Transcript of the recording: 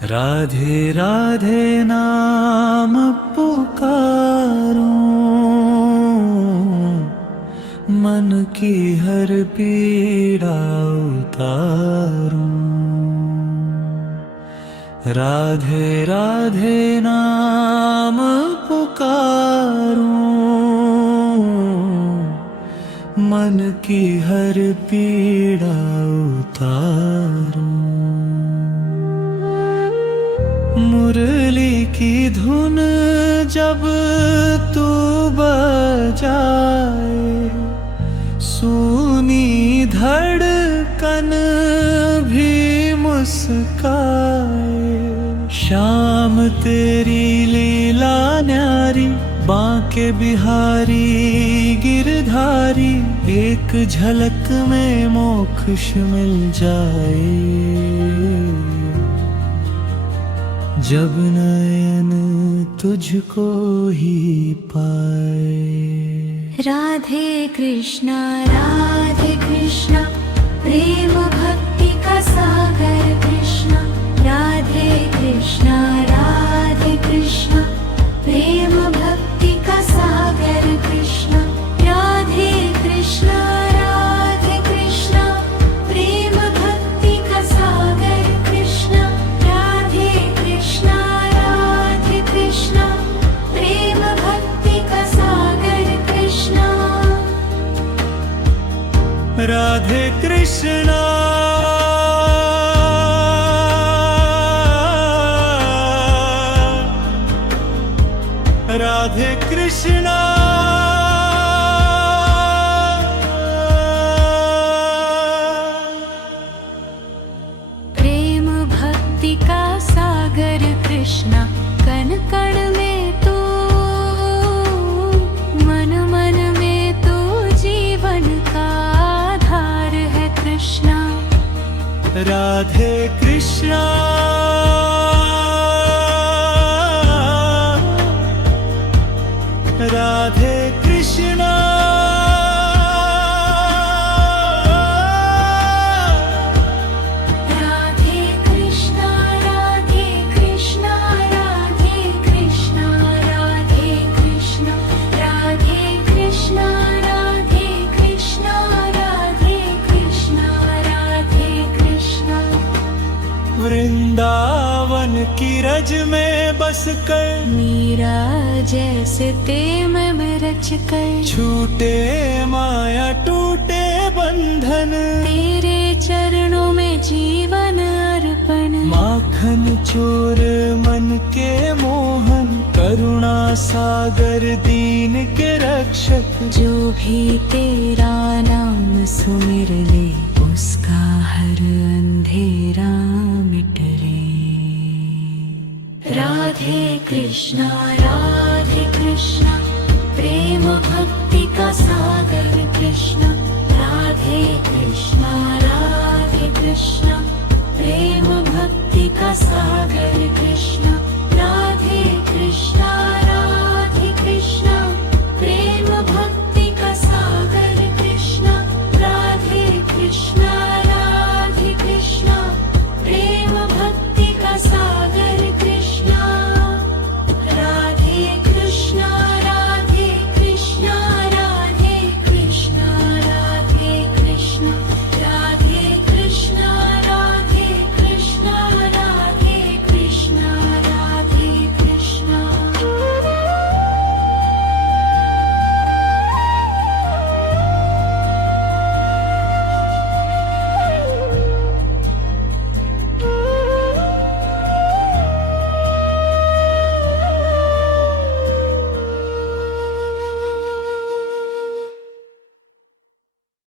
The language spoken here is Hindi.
राधे राधे नाम पुकारूं, मन की हर पीड़ा उतारूं। राधे राधे नाम पुकारूं, मन की हर पीड़ा उतारूं। मुरली की धुन जब तू बजाए, सूनी धड़कन भी मुस्काए। शाम तेरी लीला न्यारी, बांके बिहारी गिरधारी, एक झलक में मोक्ष मिल जाए। जब नयन तुझको ही पाए। राधे कृष्णा प्रेम भक्ति का सागर कृष्णा। राधे कृष्णा प्रेम भक्ति का सागर कृष्णा। राधे कृष्णा प्रेम भक्ति का सागर कृष्णा। राधे कृष्णा प्रेम भक्ति का सागर कृष्णा। राधे कृष्णा राधे कृष्णा। प्रेम भक्ति का सागर कृष्णा। कण कण में तू, मन मन में तू जीवन का आधार है कृष्णा। राधे कृष्णा राधे कृष्णा। राधे कृष्णा राधे कृष्णा राधे कृष्णा राधे कृष्णा राधे कृष्णा राधे कृष्णा राधे कृष्णा राधे कृष्णा। वृंदावन की रज में बस कर, मीरा जैसे तेम में रच कर, छूटे माया टूटे बंधन, तेरे चरणों में जीवन अर्पण। माखन चोर मन के मोहन, करुणा सागर दीन के रक्षक। जो भी तेरा नाम सुमिर ले, उसका हर अंधेरा मिट ले। राधे कृष्णा प्रेम भक्ति का सागर कृष्णा। राधे कृष्णा प्रेम भक्ति का सागर कृष्णा।